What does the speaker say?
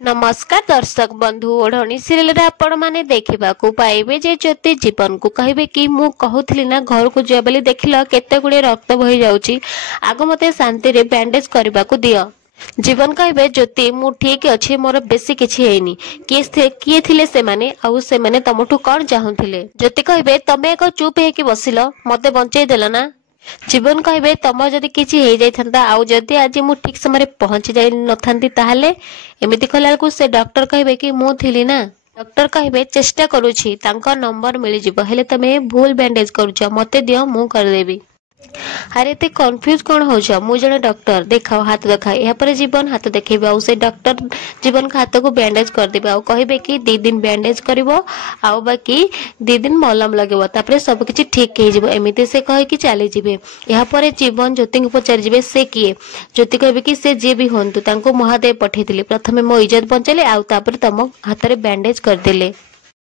नमस्कार दर्शक बंधु ओढ़नी सीरियल रे आपण माने देखिबा को पाइबे जे ज्योति जीवन को कहबे कि मु कहूथली ना घर को जे बोली देखिल केते गुडे रक्त बही जाउची आग मते शांति रे बैंडेज करबा को दियो। जीवन कहबे ज्योति मु ठीक अछि मोर बेसी किछि हेनी किए थिले से माने आउ से माने तमठु कोन चाहुथिले। ज्योति कहबे तमे एक चुप हे कि बसिलो मते बंचै देला ना। जीवन कहबे तम जदि किछि हे जाय थांता आउ जदि आज मु ठीक समय पहुंची जाय नथांती ताहाले एमिति कहला को से डॉक्टर कहबे कि मु थिली ना। डॉक्टर कहबे चेष्टा करूछि तांको नंबर मिलि जिवो हेले तमे भूल बैंडेज करूछ मते दियो मु कर देबी। अरे ते कंफ्यूज कोन हो जा मु जने डॉक्टर देखाओ हाथ देखा या पर जीवन हाथ देखेबे आ से डॉक्टर जीवन का हाथ को बैंडेज कर देबे आ कहबे कि 2 दिन बैंडेज करबो आ बाकी 2 दिन मलम लगेबो तापरे सब किछि ठीक हे जिवो एमिते से कहे कि चली जिवे। या पर जीवन ज्योति को पचार जिवे से किए ज्योति कहबे कि से जे भी होंतु तांको महादेव पठेतिले प्रथमे मो इज्जत बंचले आ तापर तम हाथ रे बैंडेज कर देले।